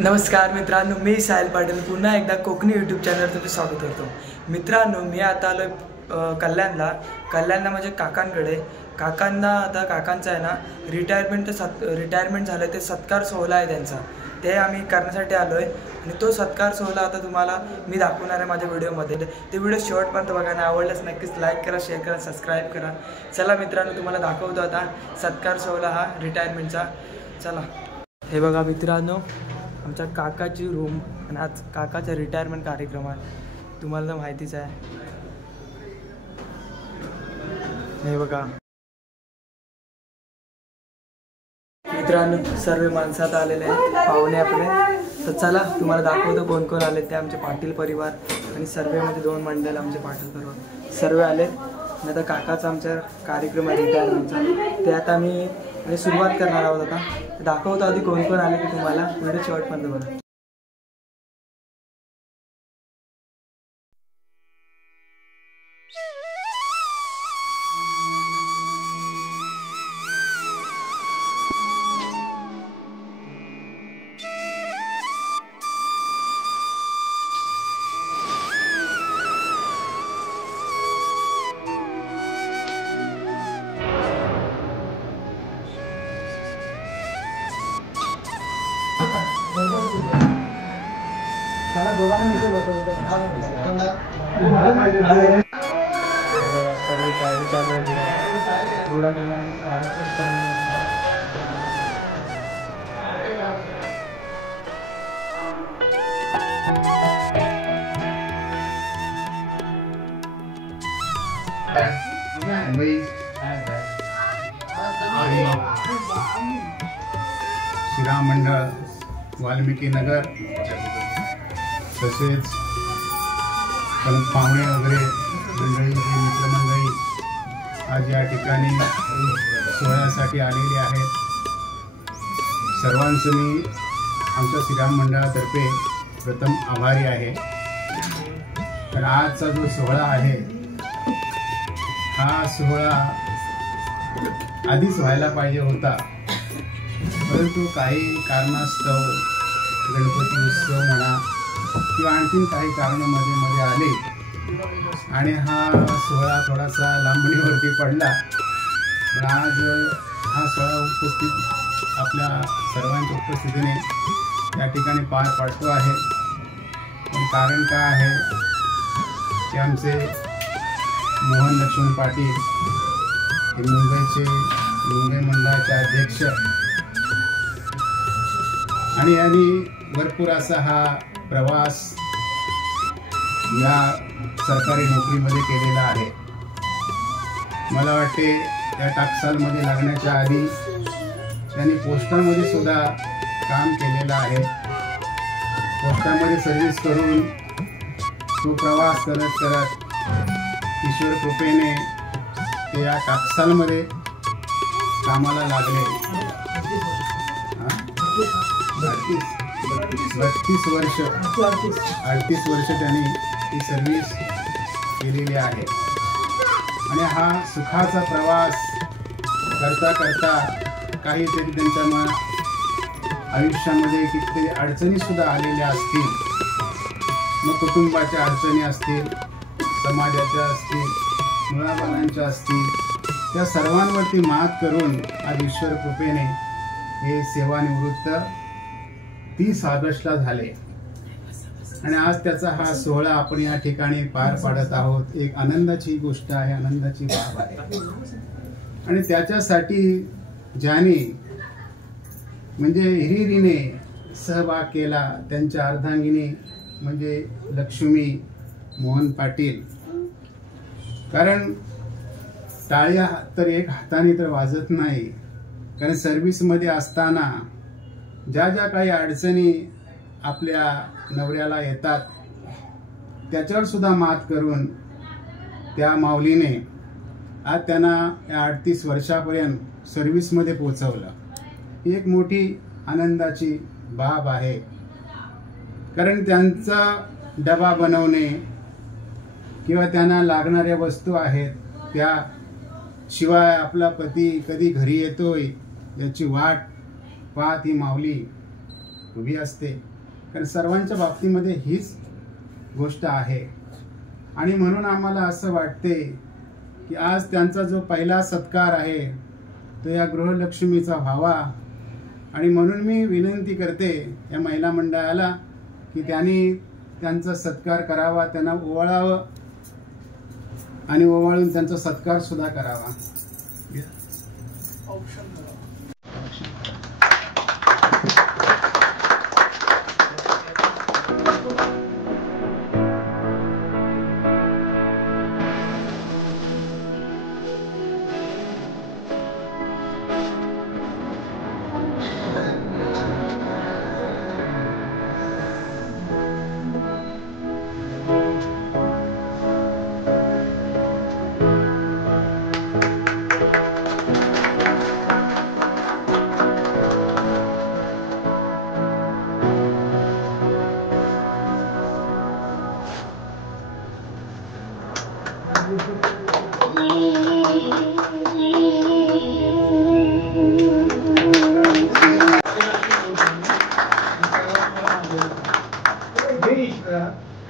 नमस्कार मित्रांनो, मी साहिल पाटील पुन्हा एकदा कोकणी यूट्यूब चॅनलवर तुमचं स्वागत करतो। मित्रांनो, मी आता आलो कल्याणला म्हणजे काकांकडे। काकांना आता काकांचा आहे ना रिटायरमेंट झालं, ते सत्कार सोहळा आहे त्यांचा, ते आम्ही करण्यासाठी आलो आहे। आणि तो सत्कार सोहळा आता तुम्हाला मी दाखवणार आहे माझ्या व्हिडिओमध्ये। ते व्हिडिओ शेवटपर्यंत बघा, आणि आवडल्यास नक्कीच लाईक करा, शेअर करा, सबस्क्राईब करा। चला मित्रांनो, तुम्हाला दाखवतो आता सत्कार सोहळा हा रिटायरमेंटचा। चला, हे बघा मित्रांनो, आमच्या काकाची रूम, आणि आज काकाचा रिटायरमेंट कार्यक्रम आहे, तुम्हाला तर माहितीच आहे। हे बघा मित्रांनो, सर्व माणसात आलेले आहेत, पाहुणे आपले। तर चला तुम्हाला दाखवतो कोण कोण आले ते। आमचे पाटील परिवार आणि सर्वेमध्ये 2 मंडळ आमचे पाटील परिवार सर्व आलेत। आणि आता काकाचा आमचा कार्यक्रम आहे रिटायरमेंटचा, ते आता मी सुरुवात करणार आहोत। आता दाखवतो आधी कोण कोण आले की तुम्हाला, व्हिडिओ शेवटपर्यंत बघा। श्रीराम मंडळ, वाल्मिकी नगर, तसेच पाहुणे वगैरे मंडळी, मित्रमंडळी आज या ठिकाणी सोहळ्यासाठी आलेले आहेत। सर्वांचं मी आमच्या श्रीराम मंडळातर्फे प्रथम आभारी आहे। तर आजचा जो सोहळा आहे, हा सोहळा आधीच व्हायला पाहिजे होता, परंतु काही कारणास्तव गणपती उत्सव म्हणा किंवा आणखीन काही कारण मध्ये आले आणि हा सोहळा थोडासा लांबणीवरती पडला। पण आज हा सोहळा आपल्या सर्वांच्या उपस्थितीने या ठिकाणी पार पाडतो आहे। पण कारण काय आहे की आमचे मोहन लक्ष्मण पाटील हे मुंबई मंडळाचे अध्यक्ष, आणि यांनी भरपूर असा हा प्रवास या सरकारी नोकरीमध्ये केलेला आहे। मला वाटते या टाकसालमध्ये लागण्याच्या आधी त्यांनी पोस्टामध्ये सुद्धा काम केलेलं आहे। पोस्टामध्ये सर्व्हिस करून तो प्रवास करत करत ईश्वर कृपेने ते या टाकसालमध्ये कामाला लागले। 38 वर्ष त्यांनी ही सर्व्हिस केलेली आहे। आणि हा सुखाचा प्रवास करता करता काहीतरी त्यांच्या आयुष्यामध्ये कितीतरी अडचणी सुद्धा आलेल्या असतील, मग कुटुंबाच्या अडचणी असतील, समाजाच्या असतील, मुलाबाळांच्या असतील, त्या सर्वांवरती मात करून आज ईश्वर कृपेने हे सेवानिवृत्त 30 ऑगस्टला झाले। आणि आज त्याचा हा सोहळा आपण या ठिकाणी पार पाडत आहोत। एक आनंदाची गोष्ट आहे, आनंदाची बाब आहे। आणि त्याच्यासाठी ज्याने म्हणजे हिरिरीने सहभाग केला, त्यांच्या अर्धांगिनी म्हणजे लक्ष्मी मोहन पाटील। कारण टाळ्या तर एक हाताने तर वाजत नाही, कारण सर्व्हिसमध्ये असताना ज्या ज्या काही अडचणी आपल्या नवऱ्याला येतात त्याच्यावर सुद्धा मात करून त्या माऊलीने आज त्यांना या 38 वर्षापर्यंत सर्व्हिसमध्ये पोहोचवलं। ही एक मोठी आनंदाची बाब आहे। कारण त्यांचा डबा बनवणे किंवा त्यांना लागणाऱ्या वस्तू आहेत त्या शिवाय आपला पती कधी घरी येतोय याची वाट पाहत ही माऊली उभी असते, कारण सर्वांच्या बाबतीमध्ये हीच गोष्ट आहे. आणि म्हणून आम्हाला असं वाटते की आज त्यांचा जो पहिला सत्कार आहे तो या गृहलक्ष्मीचा व्हावा. आणि म्हणून मी विनंती करते या महिला मंडळाला की त्यांनी त्यांचा सत्कार करावा, त्यांना ओवाळावं आणि ओवाळून त्यांचा सत्कार सुद्धा करावा.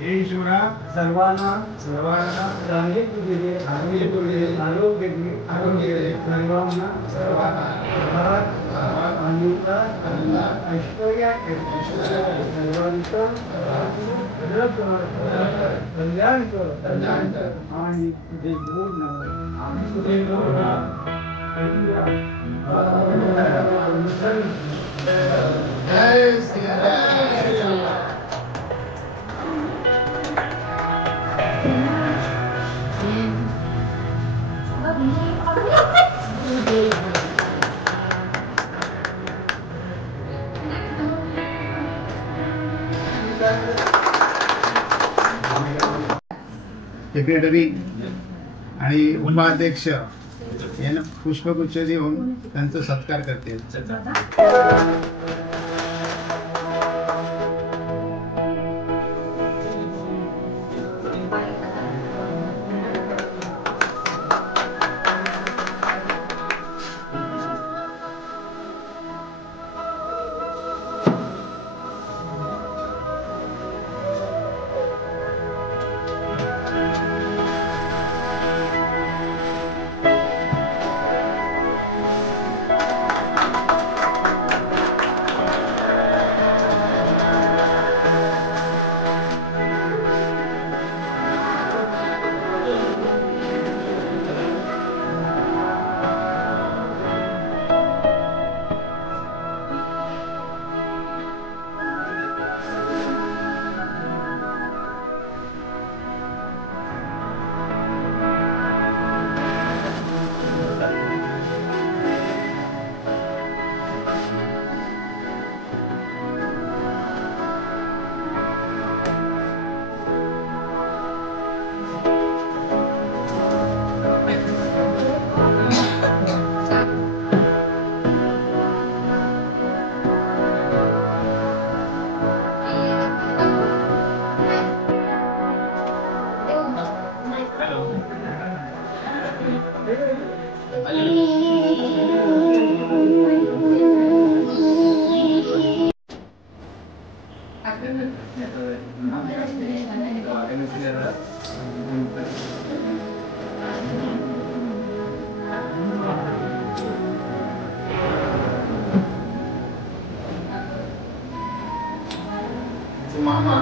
हे ईश्वरा सर्वांना चांगले तुझे आरोग्य दे सर्वांना ऐश्वर्या सर्वांचं कल्याण कर आणि तुझे गुण जय श्री राम. सेक्रेटरी आणि उपाध्यक्ष यांना पुष्पगुच्छ देऊन त्यांचा सत्कार करते. मामा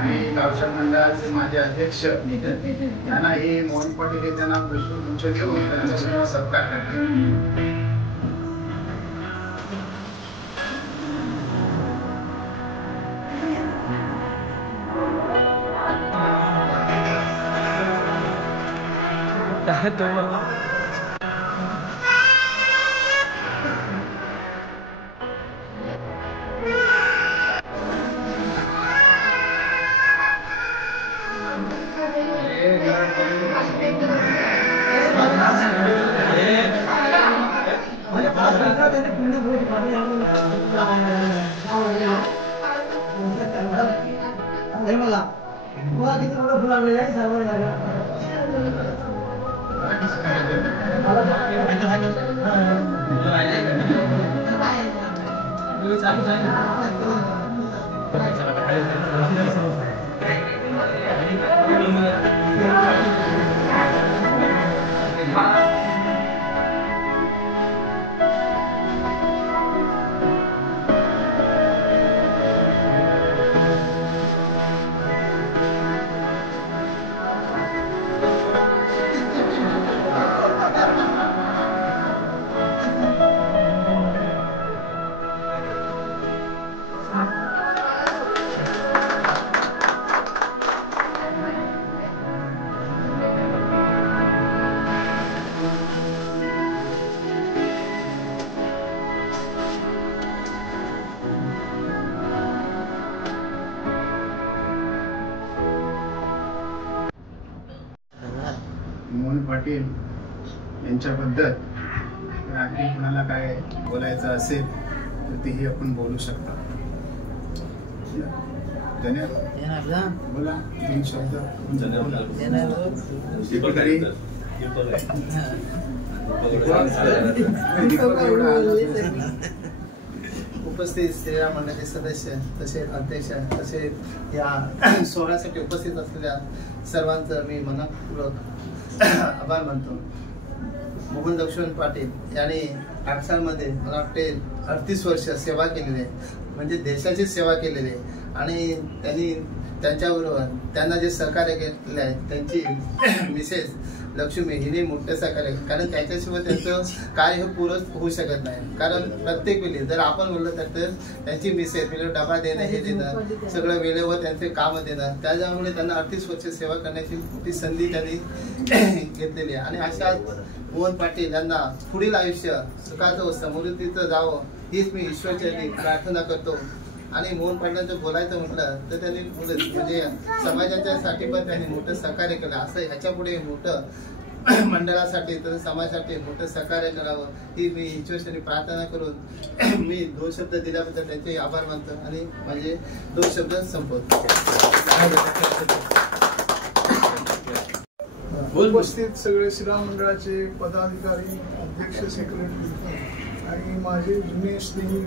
आणि गावच्या मंडळाचे माझे अध्यक्ष यांना हे मोहन पाटील हे त्यांना पुष्पगुच्छ देऊन त्यांचा सत्कार करते. मोहन पाटील यांच्याबद्दल आणखी कुणाला काय बोलायचं असेल तर तेही आपण बोलू शकता. बोला 3 शब्द. उपस्थित स्त्रिया मंडळाचे सदस्य तसेच अध्यक्ष तसेच या सोहळ्यासाठी उपस्थित असलेल्या सर्वांचं मी मनपूर्वक आभार मानतो. मोहन लक्ष्मण पाटील यांनी टाकसाळमध्ये मला वाटते 38 वर्ष सेवा केलेली आहे, म्हणजे देशाची सेवा केलेली आहे. आणि त्यांनी त्यांच्याबरोबर त्यांना जे सहकार्य केले आहे त्यांची मिसेस लक्ष्मी हिने मोठं सहकार्य, कारण त्याच्याशिवाय त्यांचं कार्य हे पुरं होऊ शकत नाही. कारण प्रत्येक वेळी जर आपण बोललं तर त्यांची मिसेस म्हणजे डबा देणं हे देणं सगळं वेळेवर त्यांचे काम देणं, त्याच्यामुळे त्यांना 38 वर्ष सेवा करण्याची मोठी संधी त्यांनी घेतलेली आहे. आणि अशा मोहन पाटील यांना पुढील आयुष्य सुखाचं व समृद्धीचं जावं हीच मी ईश्वरचरणी प्रार्थना करतो. आणि मोहन पाटलांचं बोलायचं म्हटलं तर त्यांनी म्हणजे समाजाच्या साठी पण त्यांनी मोठं सहकार्य केलं. असं ह्याच्या पुढे मोठं मंडळासाठी तर समाजासाठी मोठं सहकार्य करावं ही मी ईश्वरचरणी प्रार्थना करून मी 2 शब्द दिल्याबद्दल त्यांचे आभार मानतो आणि माझे 2 शब्द संपवतो. उपस्थित सगळे श्रीराम मंडळाचे पदाधिकारी, अध्यक्ष, सेक्रेटरी आणि माझे जुने स्नेही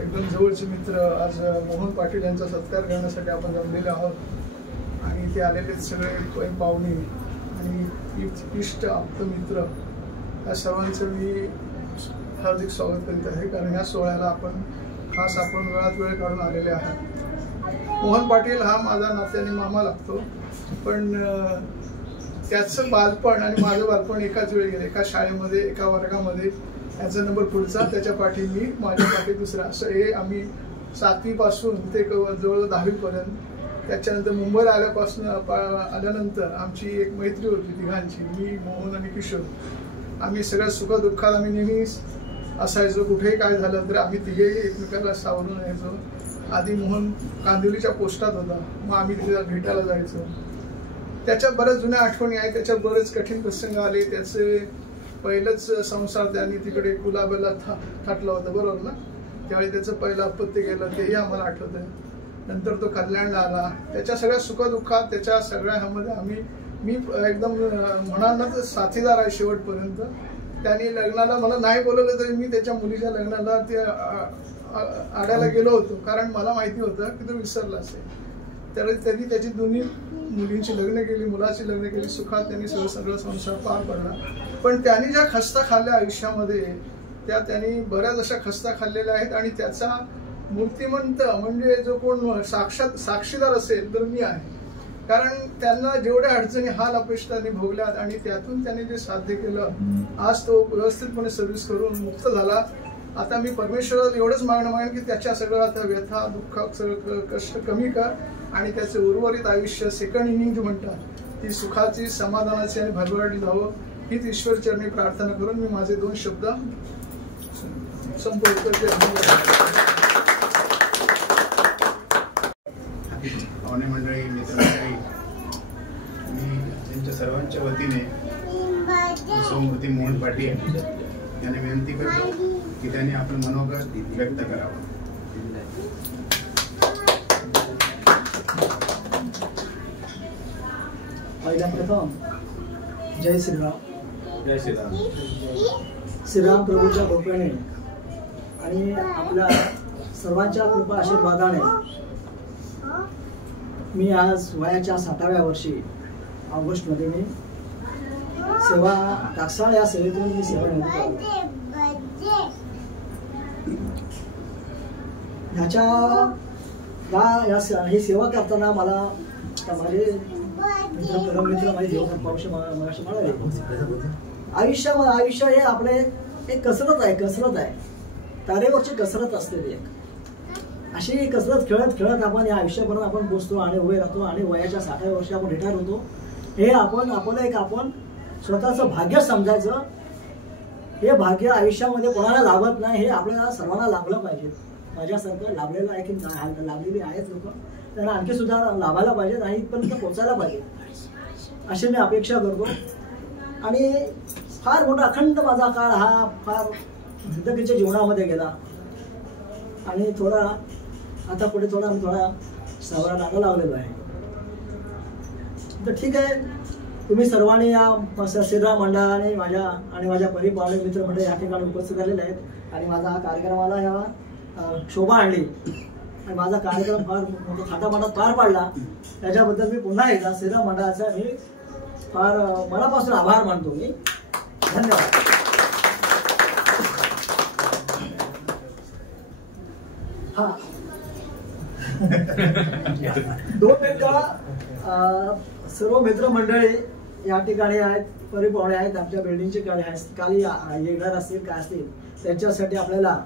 एकदम जवळचे मित्र, आज मोहन पाटील यांचा सत्कार करण्यासाठी आपण जमलेले आहोत. आणि ते आलेले सगळे पाहुणे आणि इष्ट आप्त मित्र या सर्वांचं मी हार्दिक स्वागत करीत आहे. कारण या सोहळ्याला आपण खास वेळात वेळ काढून आलेले आहात. मोहन पाटील हा माझा नात्याने मामा लागतो, पण त्याचं बालपण आणि माझं बालपण एकाच वेळी गेलं. एका शाळेमध्ये एका वर्गामध्ये याचा नंबर पुढचा, त्याच्या पाठी मी, माझ्या पाठी दुसरा, असं हे आम्ही 7वी पासून ते जवळ 10वी पर्यंत. त्याच्यानंतर मुंबईला आल्यानंतर आमची एक मैत्री होती तिघांची, मी, मोहन आणि किशोर. आम्ही सगळ्या सुखदुःखात आम्ही नेहमी असायचो. कुठेही काय झालं तर आम्ही तिघेही एकमेकाला सावरून यायचो. आधी मोहन कांदिवलीच्या पोस्टात होता, मग आम्ही तिला भेटायला जायचो. त्याच्या बऱ्याच जुन्या आठवणी आहेत, त्याच्यात बरेच कठीण प्रसंग आले. त्याचे पहिलंच संसार त्यांनी तिकडे कुलाब्याला थाटला होता, बरोबर ना? त्यावेळी त्याचं पहिलं अपत्य गेलं तेही आम्हाला आठवत आहे. नंतर तो कल्याणला आला. त्याच्या सगळ्या सुखदुःखात त्याच्या सगळ्या ह्यामध्ये मी एकदम म्हणाल ना तर साथीदार आहे शेवटपर्यंत. त्यांनी लग्नाला मला नाही बोलवलं तरी मी त्याच्या मुलीच्या लग्नाला ते आडायला गेलो होतो, कारण मला माहिती होतं की तो विसरला असेल. तर त्यांनी त्याची दोन्ही मुलींची लग्न केली, मुलाची लग्न केली, सुखात त्यांनी सगळं संसार पार पडला. पण त्यांनी ज्या खस्ता खाल्ल्या आयुष्यामध्ये त्यांनी बऱ्याच अशा खस्ता खाल्लेल्या आहेत. आणि त्याचा मूर्तिमंत म्हणजे जो कोण साक्षीदार असेल तर मी आहे. कारण त्यांना जेवढ्या अडचणी हाल अपेक्षा त्यांनी भोगल्यात आणि त्यातून त्यांनी जे साध्य केलं, आज तो व्यवस्थितपणे सर्व्हिस करून मुक्त झाला. आता मी परमेश्वराला एवढंच मागणं की त्याच्या सगळं आता व्यथा दुःख सगळं कष्ट कमी कर आणि त्याचे उर्वरित आयुष्य सेकंड इनिंग जे म्हणतात ती सुखाची, समाधानाची आणि भरभराटी जावं हीच ईश्वरचरणी प्रार्थना करून मी माझे 2 शब्द संपवतो. पाहुणे मंडळी, मित्रमंडळी, मी त्यांच्या सर्वांच्या वतीने समृद्धी मोहन पाटील यांना विनंती करतो की त्यांनी आपलं मनोगत व्यक्त करावं. पहिला प्रथम जय श्रीराम. जय श्रीराम. श्रीराम प्रभूच्या कृपेने आणि आपल्या सर्वांच्या कृपा आशीर्वादाने मी आज वयाच्या 60व्या वर्षी ऑगस्टमध्ये मी सेवा टाकसाळ या सेवेतून मी सेवानिवृत्त ही सेवा करताना मला माझे मित्र माझे देवपावशी मगाशी म्हणाले, आयुष्य हे आपले एक कसरत आहे तारेवरची कसरत असते ती एक अशी कसरत खेळत आपण या आयुष्यापर्यंत आपण पोचतो आणि उभे राहतो आणि वयाच्या 60व्या वर्षी आपण रिटायर होतो. हे आपण आपण स्वतःचं भाग्य समजायचं. हे भाग्य आयुष्यामध्ये कोणाला लाभत नाही, हे आपल्याला सर्वांना लाभलं पाहिजे. माझ्यासारखं लाभलेलं आहे की लाभलेली आहेत लोक, त्यांना आणखी सुद्धा लाभायला पाहिजेत आणि इथपर्यंत पोचायला पाहिजे अशी मी अपेक्षा करतो. आणि फार मोठा अखंड माझा काळ हा फार जिंदगीच्या जीवनामध्ये गेला आणि आता पुढे थोडा सावरा लागा लागलेलो आहे. तर ठीक आहे, तुम्ही सर्वांनी या सेवा मंडळाने माझ्या परिपालक मित्रमंडळ या ठिकाणी उपस्थित झालेले आहेत आणि माझा हा कार्यक्रमाला या शोभा आणली आणि माझा कार्यक्रम फार मोठा थाटामाटात पार पाडला. त्याच्याबद्दल मी पुन्हा एकदा सेवा मंडळाचा मी फार मनापासून आभार मानतो. मी धन्यवाद. हा 2 मिनिटं. सर्व मित्रमंडळी या ठिकाणी आहेत, परिपाहुणे आहेत, आमच्या बिल्डिंगचे खाली येणार असतील काय असतील त्यांच्यासाठी आपल्याला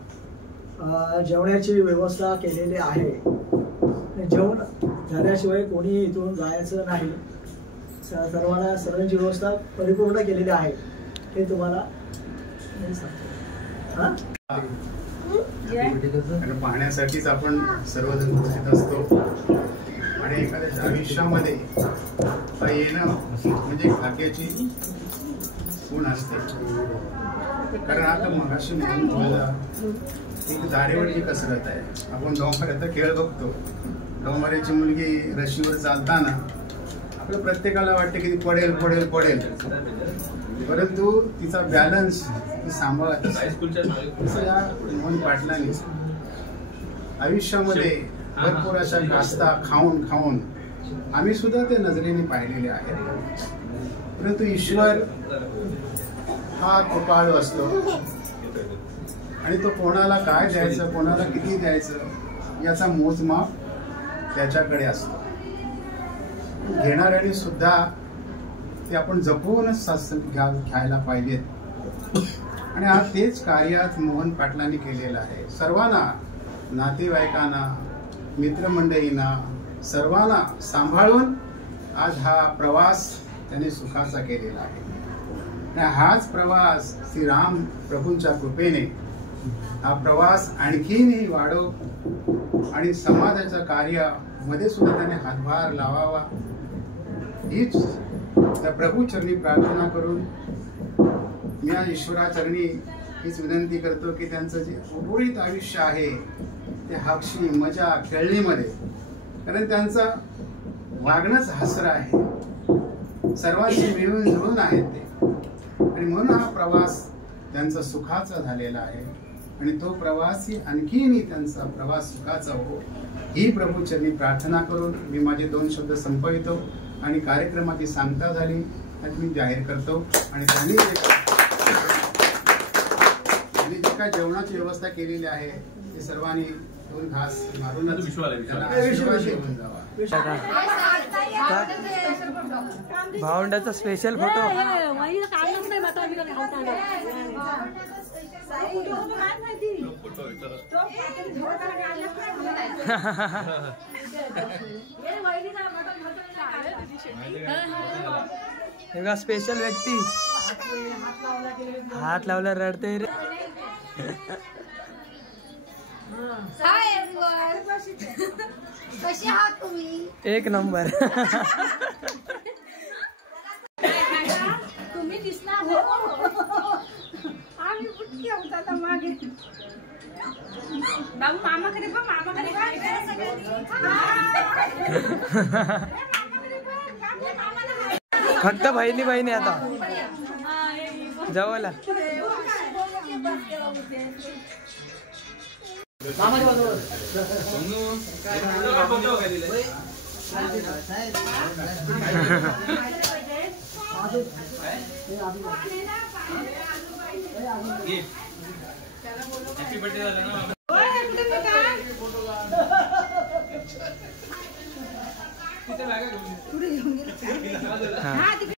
जेवणाची व्यवस्था केलेली आहे. जेवण झाल्याशिवाय कोणी इथून जायचं नाही. सर्वांची व्यवस्था परिपूर्ण केलेली आहे हे तुम्हाला आणि पाहण्यासाठीच आपण सर्वजण उपस्थित असतो. आणि एखाद्याच्या आयुष्यामध्ये येणं म्हणजे भाग्याची खूण असते. कारण आता मगाशी मला एक दारेवरची कसरत आहे. आपण डोंगराचा खेळ बघतो, डोंगराची मुलगी रशीवर चालताना आपलं प्रत्येकाला वाटते की ती पडेल, परंतु तिचा बॅलन्स ती सांभाळत मोहन पाटलांनी आयुष्यामध्ये भरपूर अशा गास्ता खाऊन आम्ही सुद्धा ते नजरेने पाहिलेले आहेत. परंतु ईश्वर हा कृपाळू असतो आणि तो कोणाला काय द्यायचं, कोणाला किती द्यायचं याचा मोजमाप त्याच्याकडे असतो. घेणाऱ्याने सुद्धा ते आपण जपूनच घ्यायला पाहिजेत. आणि आज तेच कार्यात मोहन पाटलांनी केलेलं आहे. सर्वांना, नातेवाईकांना, मित्रमंडळींना सर्वांना सांभाळून आज हा प्रवास त्यांनी सुखाचा केलेला आहे. आणि हाच प्रवास श्रीराम प्रभूंच्या कृपेने हा प्रवास आणखीनही वाढो आणि समाजाच्या कार्यामध्ये सुद्धा त्याने हातभार लावावा हीच त्या प्रभूचरणी प्रार्थना करून मी या ईश्वराचरणी हीच विनंती करतो की त्यांचं जे उर्वरित आयुष्य आहे ते हाक्षी मजा खेळणीमध्ये, कारण त्यांचं वागणंच हसरं आहे, सर्वांशी मिळून जुळून आहेत ते. आणि म्हणून हा प्रवास त्यांचा सुखाचा झालेला आहे आणि तो प्रवासी आणखीनही त्यांचा प्रवास सुखाचा हो ही प्रभूचरणी प्रार्थना करून मी माझे 2 शब्द संपवितो आणि कार्यक्रमाची सांगता झाली आणि मी जाहीर करतो. आणि त्यांनी जे काय जेवणाची व्यवस्था केलेली आहे ते सर्वांनी 2 घास मारूनच जेवण जावा. भावंडाचा स्पेशल फोटो हे स्पेशल व्यक्ती हात लावला रडते रे. हाय एवरीवन, कसे आहात तुम्ही? एक नंबर. तुम्ही दिसणार हो. आम्ही कुठे होता मागे बाबू मामाकडे पण फक्त बहिणी आता जवळ मामाच्या बाजूला. पुढे घेऊन गेला.